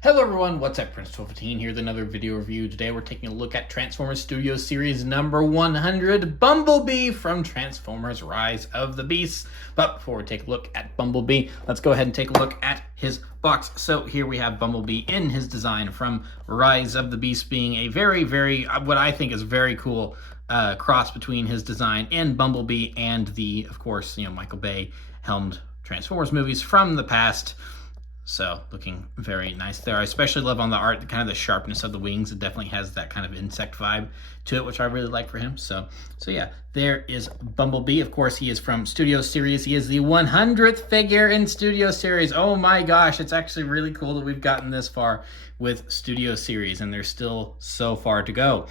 Hello everyone, what's up? Prince1215 here with another video review. Today we're taking a look at Transformers Studio Series number 100, Bumblebee from Transformers Rise of the Beasts. But before we take a look at Bumblebee, let's go ahead and take a look at his box. So here we have Bumblebee in his design from Rise of the Beasts, being a very, what I think is very cool cross between his design in Bumblebee and the, of course, Michael Bay helmed Transformers movies from the past. So looking very nice there. I especially love on the art, kind of the sharpness of the wings. It definitely has that kind of insect vibe to it, which I really like for him. So yeah, there is Bumblebee. Of course, he is from Studio Series. He is the 100th figure in Studio Series. Oh my gosh, it's actually really cool that we've gotten this far with Studio Series, and there's still so far to go.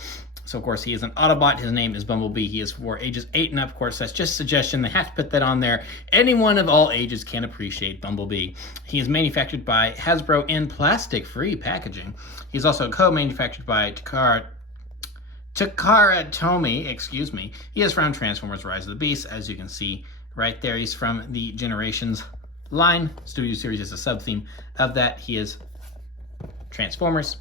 So, of course, he is an Autobot. His name is Bumblebee. He is for ages 8 and up. Of course, that's just a suggestion. They have to put that on there. Anyone of all ages can appreciate Bumblebee. He is manufactured by Hasbro in plastic-free packaging. He's also co-manufactured by Takara Tomy, He is from Transformers Rise of the Beasts. As you can see right there, he's from the Generations line. Studio Series is a sub-theme of that. He is Transformers.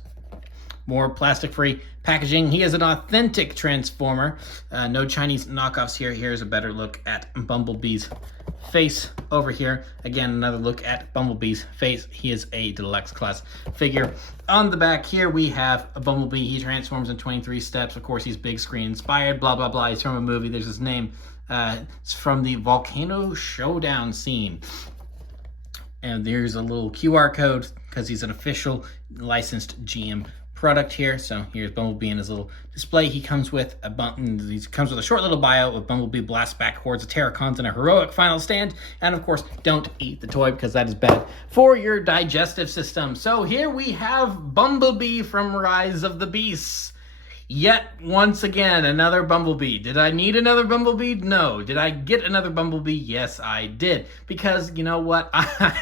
More plastic-free packaging. He is an authentic Transformer. No Chinese knockoffs here. Here's a better look at Bumblebee's face over here. Again, another look at Bumblebee's face. He is a Deluxe class figure. On the back here, we have a Bumblebee. He transforms in 23 steps. Of course, he's big screen inspired, blah, blah, blah. He's from a movie. There's his name. It's from the Volcano Showdown scene. And there's a little QR code because he's an official licensed GM product here. So here's Bumblebee in his little display. He comes with a short little bio of Bumblebee blasts back hordes of Terracons in a heroic final stand. And of course, don't eat the toy because that is bad for your digestive system. So here we have Bumblebee from Rise of the Beasts. Yet once again, another Bumblebee. Did I need another Bumblebee? No. Did I get another Bumblebee? Yes, I did. Because you know what?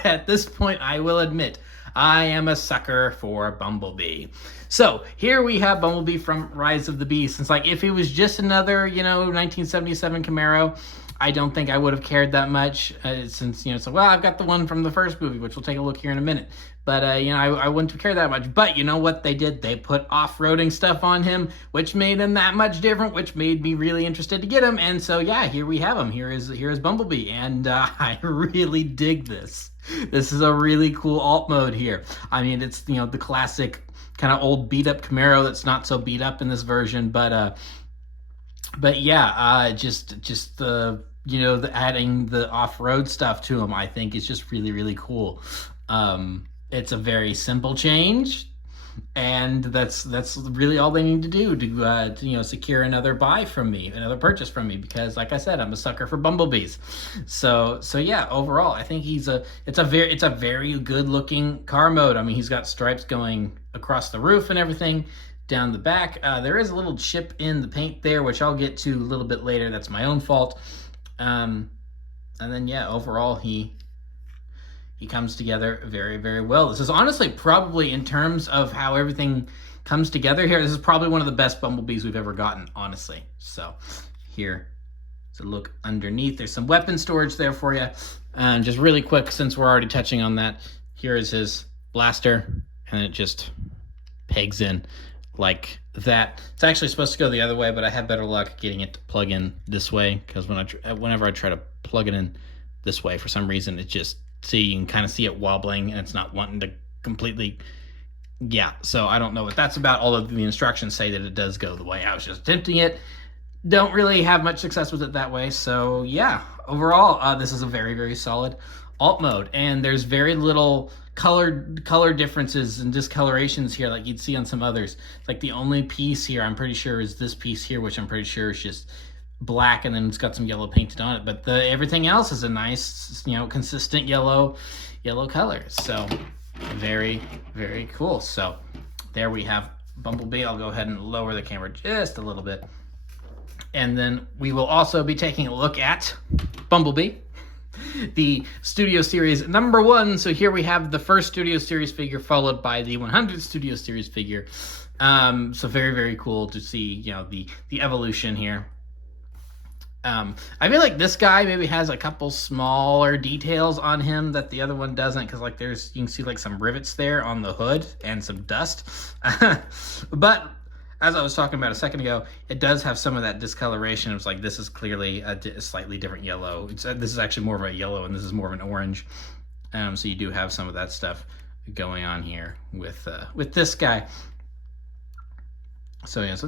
At this point, I will admit, I am a sucker for Bumblebee. So here we have Bumblebee from Rise of the Beasts. It's like if it was just another, 1977 Camaro, I don't think I would have cared that much since, it's like, well, I've got the one from the first movie, which we'll take a look here in a minute. But, I wouldn't have cared that much. But you know what they did? They put off-roading stuff on him, which made him that much different, which made me really interested to get him. And so, yeah, here we have him. Here is Bumblebee. And I really dig this. This is a really cool alt mode here. I mean, it's, the classic kind of old beat-up Camaro that's not so beat up in this version. But yeah, just the, the adding the off-road stuff to him, I think is just really, really cool. It's a very simple change, and that's really all they need to do to secure another another purchase from me, because like I said, I'm a sucker for Bumblebees. So yeah, overall, I think it's a very good looking car mode. I mean, he's got stripes going across the roof and everything down the back. There is a little chip in the paint there, which I'll get to a little bit later. That's my own fault. And then yeah, overall he comes together very, very well. This is honestly probably, in terms of how everything comes together here, this is probably one of the best Bumblebees we've ever gotten, honestly. So here, so look underneath. There's some weapon storage there for you. And just really quick, since we're already touching on that, here is his blaster, and it just pegs in like that. It's actually supposed to go the other way, but I had better luck getting it to plug in this way, because whenever I try to plug it in this way, for some reason, it just, see, you can kind of see it wobbling, and it's not wanting to completely, yeah, so I don't know what that's about. All of the instructions say that it does go the way I was just attempting it. Don't really have much success with it that way. So yeah, overall, this is a very, very solid alt mode, and there's very little color differences and discolorations here like you'd see on some others. Like the only piece here, I'm pretty sure, is this piece here, which I'm pretty sure is just black, and then it's got some yellow painted on it, but everything else is a nice, consistent yellow color. So very, very cool. So there we have Bumblebee. I'll go ahead and lower the camera just a little bit, and then we will also be taking a look at Bumblebee, the Studio Series number 1. So here we have the first Studio Series figure, followed by the 100th Studio Series figure. So very, very cool to see, the evolution here. I feel like this guy maybe has a couple smaller details on him that the other one doesn't, because like you can see like some rivets there on the hood and some dust. But as I was talking about a second ago, it does have some of that discoloration. It's like this is clearly a slightly different yellow. This is actually more of a yellow, and this is more of an orange. So you do have some of that stuff going on here with this guy. So yeah, so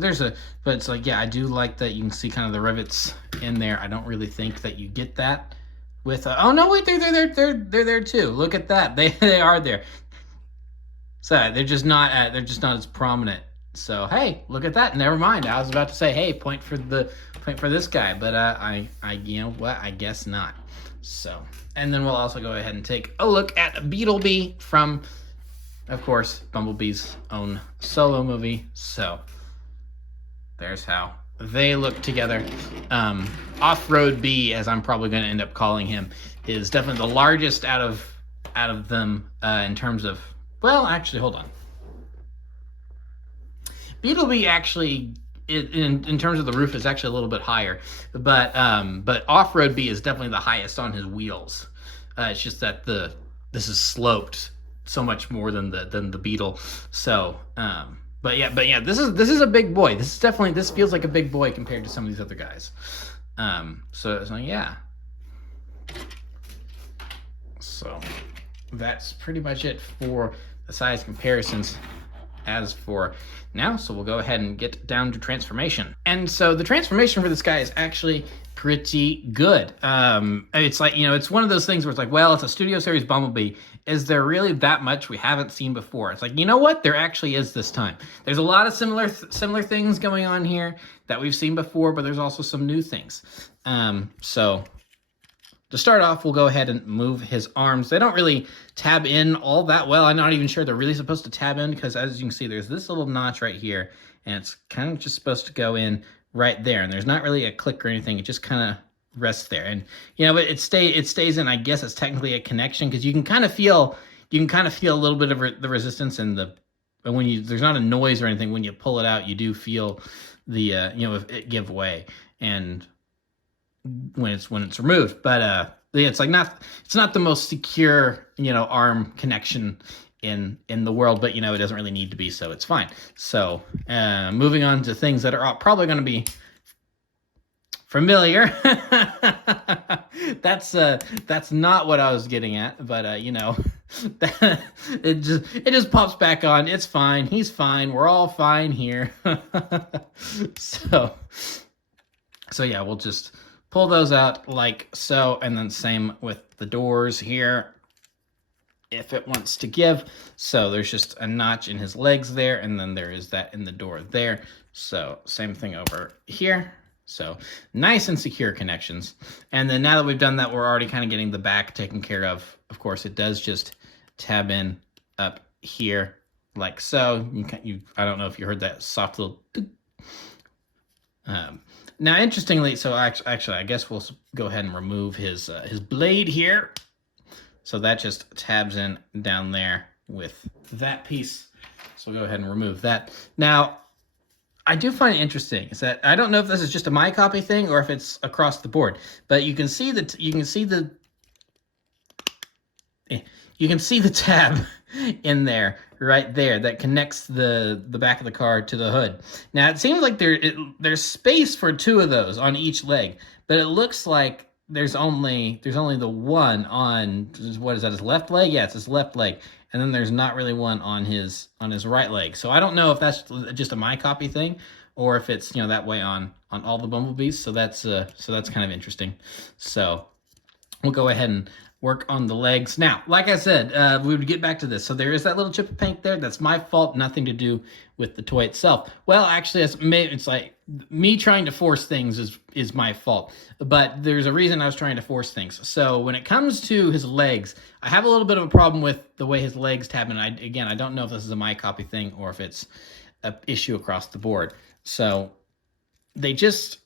but it's like, yeah, I do like that you can see kind of the rivets in there. I don't really think that you get that with, oh no, wait, they're there too. Look at that, they are there. So they're just not as prominent. So hey, look at that. Never mind. I was about to say, hey, point for this guy, but I you know what? I guess not. So, and then we'll also go ahead and take a look at Beetlebee from, of course, Bumblebee's own solo movie. So there's how they look together. Off-Road Bee, as I'm probably going to end up calling him, is definitely the largest out of them in terms of, well, actually, hold on. Beetlebee actually, in terms of the roof, is actually a little bit higher, but Off-Road Bee is definitely the highest on his wheels. It's just that this is sloped so much more than the Beetle. So, but yeah, this is a big boy. This feels like a big boy compared to some of these other guys. So yeah. So that's pretty much it for the size comparisons as for now. So we'll go ahead and get down to transformation. And so the transformation for this guy is actually pretty good. It's like, you know, it's one of those things where it's like, well, it's a Studio Series Bumblebee. Is there really that much we haven't seen before? It's like, you know what? There actually is this time. There's a lot of similar things going on here that we've seen before, but there's also some new things. So to start off, we'll go ahead and move his arms. They don't really tab in all that well. I'm not even sure they're really supposed to tab in, because as you can see, there's this little notch right here, and it's kind of just supposed to go in right there. And there's not really a click or anything. It just kind of rests there. And, you know, it stays in. I guess it's technically a connection, because you can kind of feel a little bit of the resistance and when there's not a noise or anything. When you pull it out, you do feel the you know, it give way. And when it's removed, but yeah, it's not the most secure, you know, arm connection in the world, but you know, it doesn't really need to be, so it's fine. So moving on to things that are probably going to be familiar. That's not what I was getting at, but you know, it just pops back on. It's fine. He's fine. We're all fine here. So yeah, we'll just pull those out like so, and then same with the doors here if it wants to give. So there's just a notch in his legs there, and then there is that in the door there. So same thing over here. So nice and secure connections. And then now that we've done that, we're already kind of getting the back taken care of. Of course, it does just tab in up here like so. I don't know if you heard that soft little now, interestingly, so actually, I guess we'll go ahead and remove his blade here. So that just tabs in down there with that piece. So we'll go ahead and remove that. Now, I do find it interesting is that I don't know if this is just a my copy thing or if it's across the board, but you can see the tab in there, right there, that connects the back of the car to the hood. Now it seems like there's space for two of those on each leg, but it looks like there's only the one on, what is that, his left leg? Yeah, it's his left leg, and then there's not really one on his right leg. So I don't know if that's just a my copy thing or if it's, you know, that way on all the Bumblebees. So that's kind of interesting. So we'll go ahead and work on the legs. Now, like I said, we would get back to this. So there is that little chip of paint there. That's my fault. Nothing to do with the toy itself. Well, actually, it's like me trying to force things is my fault. But there's a reason I was trying to force things. So when it comes to his legs, I have a little bit of a problem with the way his legs tab in. I don't know if this is a my copy thing or if it's an issue across the board. So they just,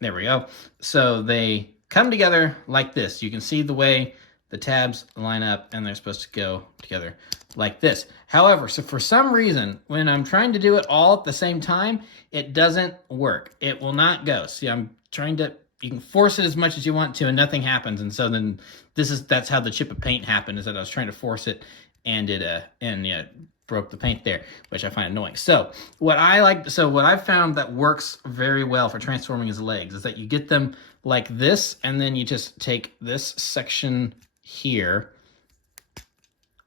there we go. So they come together like this. You can see the way the tabs line up, and they're supposed to go together like this. However, so for some reason, when I'm trying to do it all at the same time, it doesn't work. It will not go. See, I'm trying to, you can force it as much as you want to and nothing happens. And so then that's how the chip of paint happened, is that I was trying to force it and it broke the paint there, which I find annoying. So what I've found that works very well for transforming his legs is that you get them like this, and then you just take this section here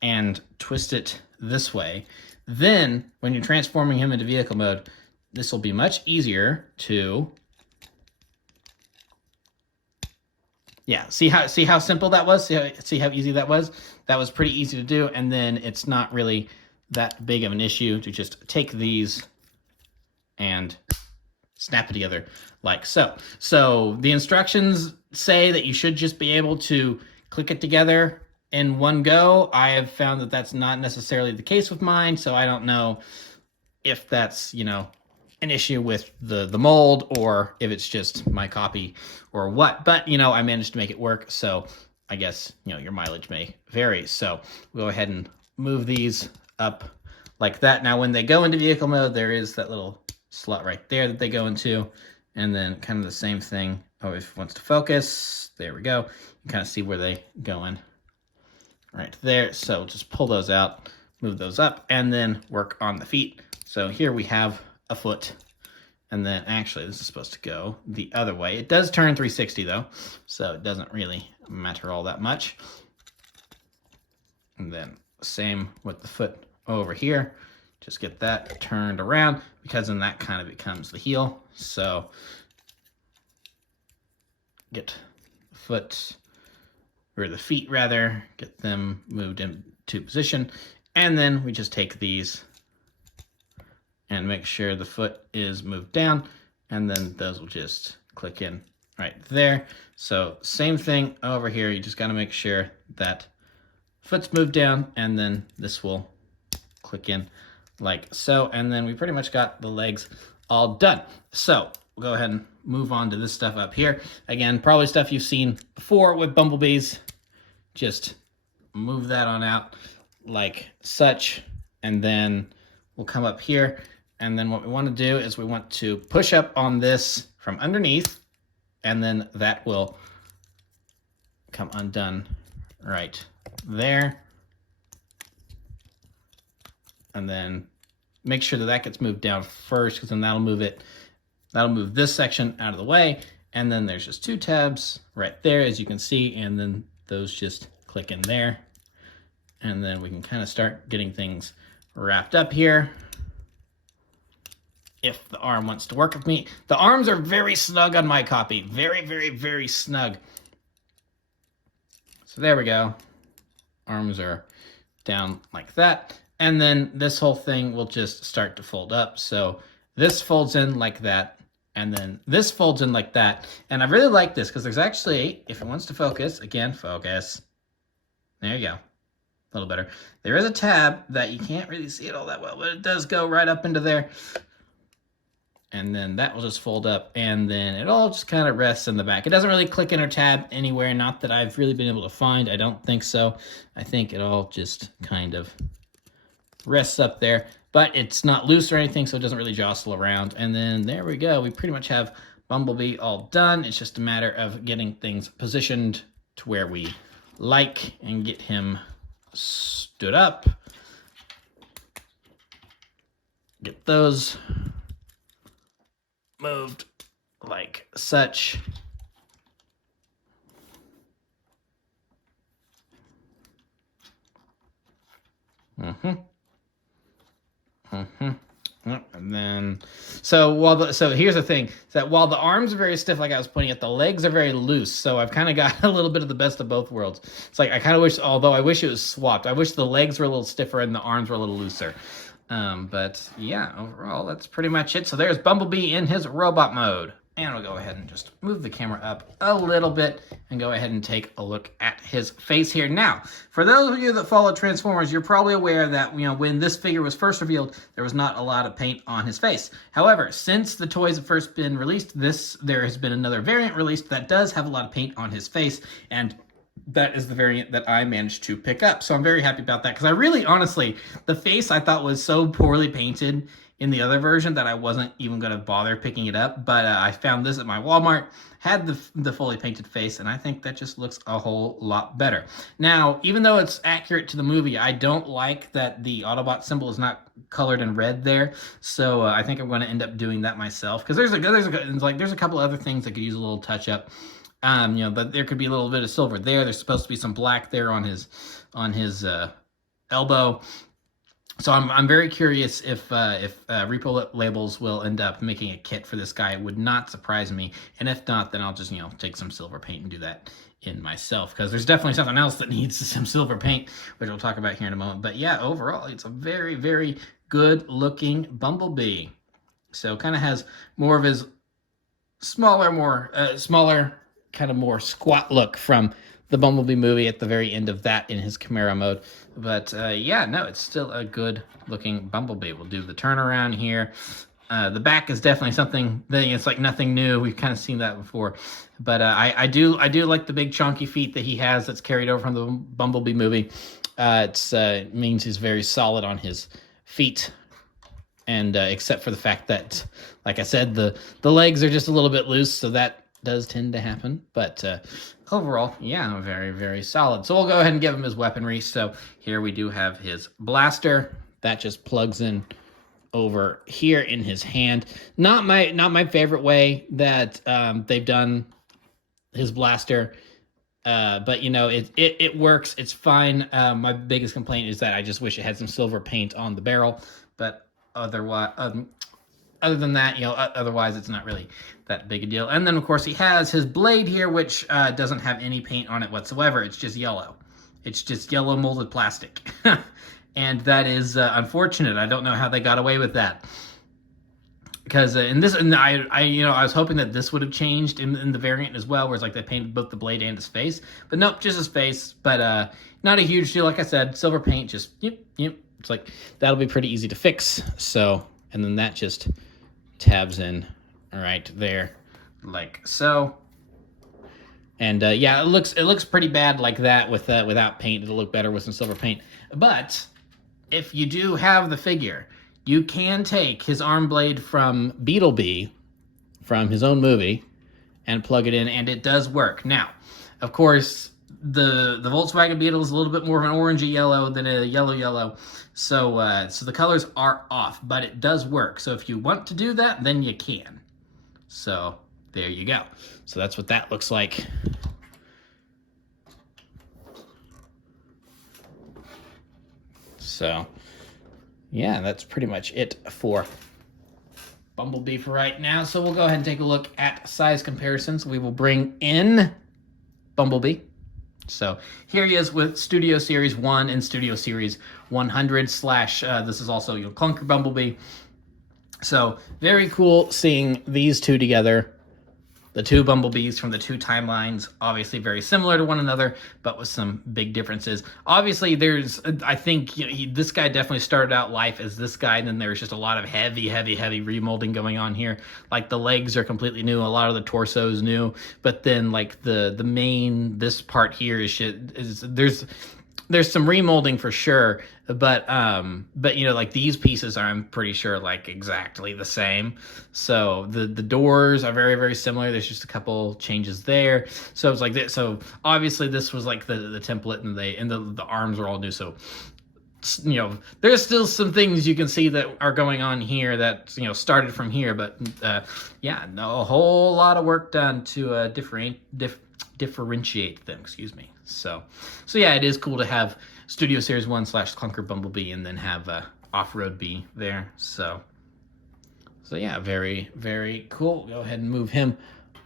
and twist it this way. Then when you're transforming him into vehicle mode, this will be much easier to, yeah, see how simple that was? See how easy that was? That was pretty easy to do, and then it's not really that big of an issue to just take these and snap it together like so. So the instructions say that you should just be able to click it together in one go. I have found that that's not necessarily the case with mine, so I don't know if that's, an issue with the mold, or if it's just my copy or what. But, I managed to make it work, so I guess, your mileage may vary. So we'll go ahead and move these up like that. Now, when they go into vehicle mode, there is that little slot right there that they go into, and then kind of the same thing. Oh, if it wants to focus, there we go. You kind of see where they go in right there. So just pull those out, move those up, and then work on the feet. So here we have a foot, and then actually this is supposed to go the other way. It does turn 360 though, so it doesn't really matter all that much. And then same with the foot over here. Just get that turned around, because then that kind of becomes the heel. So get the foot, or the feet rather, get them moved into position, and then we just take these and make sure the foot is moved down, and then those will just click in right there. So same thing over here. You just got to make sure that foot's moved down, and then this will click in like so. And then we pretty much got the legs all done. So we'll go ahead and move on to this stuff up here. Again, probably stuff you've seen before with Bumblebees. Just move that on out like such, and then we'll come up here. And then what we want to do is we want to push up on this from underneath, and then that will come undone right there. And then make sure that that gets moved down first, because then that'll move this section out of the way. And then there's just two tabs right there, as you can see, and then those just click in there. And then we can kind of start getting things wrapped up here. If the arm wants to work with me. The arms are very snug on my copy. Very, very, very snug. So there we go. Arms are down like that. And then this whole thing will just start to fold up. So this folds in like that, and then this folds in like that. And I really like this, because there's actually, if it wants to focus, again, focus. There you go. A little better. There is a tab that you can't really see it all that well, but it does go right up into there. And then that will just fold up, and then it all just kind of rests in the back. It doesn't really click in or tab anywhere, not that I've really been able to find. I don't think so. I think it all just kind of rests up there, but it's not loose or anything, so it doesn't really jostle around. And then there we go. We pretty much have Bumblebee all done. It's just a matter of getting things positioned to where we like, and get him stood up. Get those moved like such. And then, so here's the thing, is that while the arms are very stiff, like I was pointing at, the legs are very loose. So I've kind of got a little bit of the best of both worlds. It's like, I kind of wish, although I wish it was swapped, I wish the legs were a little stiffer and the arms were a little looser. But yeah, overall, that's pretty much it. So there's Bumblebee in his robot mode. And we'll go ahead and just move the camera up a little bit and go ahead and take a look at his face here. Now, for those of you that follow Transformers, you're probably aware that, when this figure was first revealed, there was not a lot of paint on his face. However, since the toys have first been released, there has been another variant released that does have a lot of paint on his face, and that is the variant that I managed to pick up. So I'm very happy about that, because I really, honestly, the face I thought was so poorly painted in the other version that I wasn't even going to bother picking it up. But I found this at my Walmart, had the fully painted face, and I think that just looks a whole lot better. Now, even though it's accurate to the movie, I don't like that the Autobot symbol is not colored in red there. So I think I'm going to end up doing that myself, because there's a couple other things that could use a little touch up. But there could be a little bit of silver there. There's supposed to be some black there on his elbow. So I'm very curious if Repo Labels will end up making a kit for this guy. It would not surprise me. And if not, then I'll just take some silver paint and do that in myself, because there's definitely something else that needs some silver paint, which we'll talk about here in a moment. But yeah, overall, it's a very, very good looking Bumblebee. So kind of has more of his smaller, kind of more squat look from the Bumblebee movie at the very end of that in his Chimera mode. But yeah, no, it's still a good looking Bumblebee. We'll do the turnaround here. The back is definitely something that it's like nothing new. We've kind of seen that before. But I do like the big chunky feet that he has that's carried over from the Bumblebee movie. It means he's very solid on his feet. And except for the fact that, like I said, the legs are just a little bit loose, so that does tend to happen. But overall, yeah, very, very solid. So we'll go ahead and give him his weaponry. So here we do have his blaster. That just plugs in over here in his hand. Not my favorite way that they've done his blaster. But it works. It's fine. My biggest complaint is that I just wish it had some silver paint on the barrel. But otherwise, other than that, otherwise it's not really that big a deal. And then of course he has his blade here, which doesn't have any paint on it whatsoever. It's just yellow. It's just yellow molded plastic. And that is unfortunate. I don't know how they got away with that. Because I was hoping that this would have changed in the variant as well, where it's like they painted both the blade and his face. But nope, just his face. But not a huge deal. Like I said, silver paint, just yep. It's like that'll be pretty easy to fix. So, and then that just tabs in right there, like so. And yeah, it looks pretty bad like that without paint. It'll look better with some silver paint. But if you do have the figure, you can take his arm blade from Beetlebee, from his own movie, and plug it in, and it does work. Now, of course, the Volkswagen Beetle is a little bit more of an orangey yellow than a yellow. So the colors are off, but it does work. So if you want to do that, then you can. So there you go. So that's what that looks like. So yeah, that's pretty much it for Bumblebee for right now. So we'll go ahead and take a look at size comparisons. We will bring in Bumblebee. So here he is with Studio Series 1 and Studio Series 100 / this is also Clunker Bumblebee. So very cool seeing these two together. The two Bumblebees from the two timelines, obviously very similar to one another, but with some big differences. Obviously, I think this guy definitely started out life as this guy, and then there's just a lot of heavy remolding going on here. Like the legs are completely new, a lot of the torso is new, but then like the main, this part here is there's some remolding for sure, but like these pieces are, I'm pretty sure, like exactly the same. So the doors are very, very similar. There's just a couple changes there. So it's like this. So obviously this was like the template, and the arms are all new. So there's still some things you can see that are going on here that started from here, but yeah, a whole lot of work done to differentiate them. Excuse me. So yeah, it is cool to have Studio Series 1 / Clunker Bumblebee, and then have Off-Road Bee there. So yeah, very, very cool. Go ahead and move him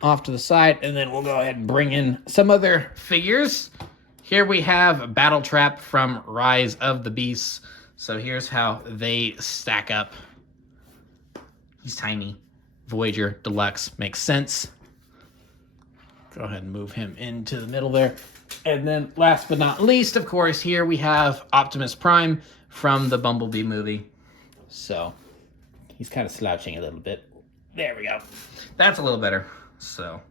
off to the side, and then we'll go ahead and bring in some other figures. Here we have Battle Trap from Rise of the Beasts. So here's how they stack up. He's tiny. Voyager Deluxe makes sense. Go ahead and move him into the middle there. And then last but not least, of course, here we have Optimus Prime from the Bumblebee movie. So he's kind of slouching a little bit. There we go. That's a little better. So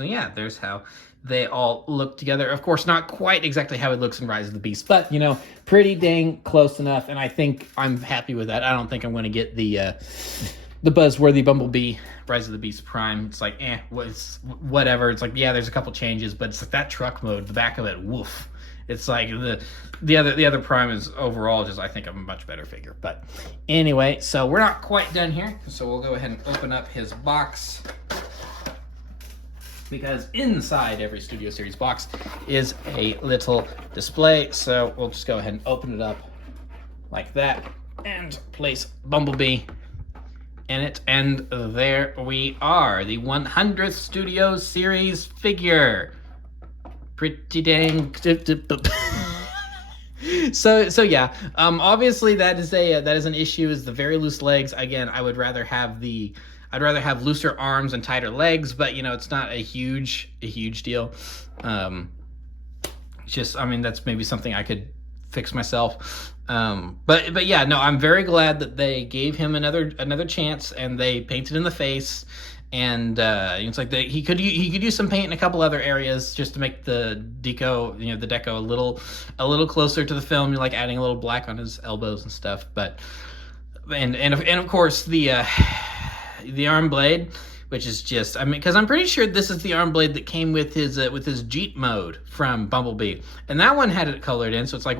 yeah, there's how they all look together. Of course, not quite exactly how it looks in Rise of the Beast, but, you know, pretty dang close enough, and I think I'm happy with that. I don't think I'm going to get the buzzworthy Bumblebee Rise of the Beast Prime. It's like, whatever. It's like, yeah, there's a couple changes, but it's like that truck mode, the back of it, woof. It's like the other Prime is overall just, I think, a much better figure. But anyway, so we're not quite done here, so we'll go ahead and open up his box, because inside every Studio Series box is a little display. So we'll just go ahead and open it up like that and place Bumblebee in it, and there we are, the 100th Studio Series figure. Pretty dang. So yeah, obviously that is an issue, is the very loose legs. Again, I'd rather have looser arms and tighter legs, but you know, it's not a huge deal. Just, I mean, that's maybe something I could fix myself. But yeah, no, I'm very glad that they gave him another chance, and they painted in the face. And it's like he could use some paint in a couple other areas just to make the deco a little closer to the film, like adding a little black on his elbows and stuff. But and of course the arm blade, which is just, I mean, because I'm pretty sure this is the arm blade that came with his Jeep mode from Bumblebee, and that one had it colored in. So it's like,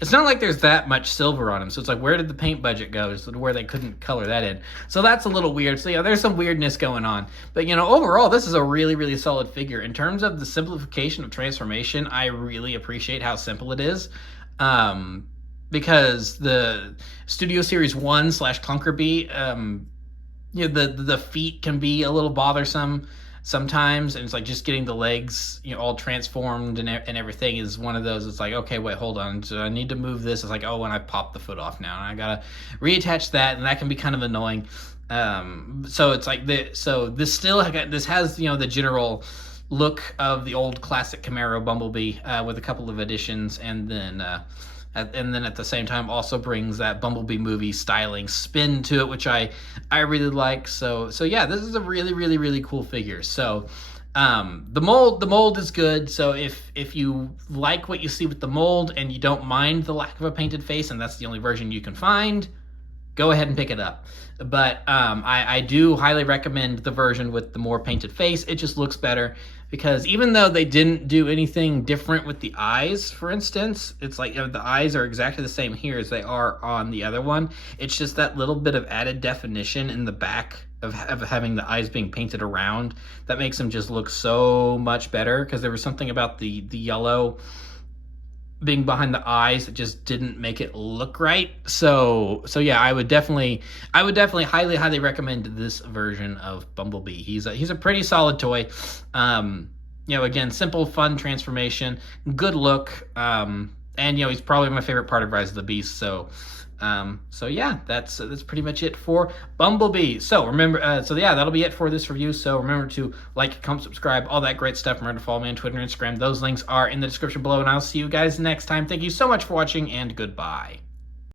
it's not like there's that much silver on him. So it's like, where did the paint budget go? So where they couldn't color that in. So that's a little weird. So yeah, there's some weirdness going on. But you know, overall, this is a really, really solid figure. In terms of the simplification of transformation, I really appreciate how simple it is. Because the Studio Series 1 / Clunkerbee, you know, the feet can be a little bothersome sometimes, and it's like just getting the legs, you know, all transformed and everything is one of those. It's like, okay, wait, hold on, so I need to move this. It's like, oh, and I popped the foot off now, and I gotta reattach that, and that can be kind of annoying. So it's like this has, you know, the general look of the old classic Camaro Bumblebee, with a couple of additions, and then at the same time also brings that Bumblebee movie styling spin to it, which I really like. So yeah, this is a really, really, really cool figure. So the mold is good. So if you like what you see with the mold and you don't mind the lack of a painted face, and that's the only version you can find, go ahead and pick it up. But I do highly recommend the version with the more painted face. It just looks better, because even though they didn't do anything different with the eyes, for instance, it's like, you know, the eyes are exactly the same here as they are on the other one. It's just that little bit of added definition in the back of having the eyes being painted around that makes them just look so much better, because there was something about the yellow being behind the eyes that just didn't make it look right. So yeah, I would definitely highly recommend this version of Bumblebee. He's a pretty solid toy. You know, again, simple, fun transformation, good look, and you know, he's probably my favorite part of Rise of the Beast. So yeah, that's pretty much it for Bumblebee. So remember, yeah, that'll be it for this review. So remember to like, comment, subscribe, all that great stuff. Remember to follow me on Twitter and Instagram. Those links are in the description below, and I'll see you guys next time. Thank you so much for watching, and goodbye.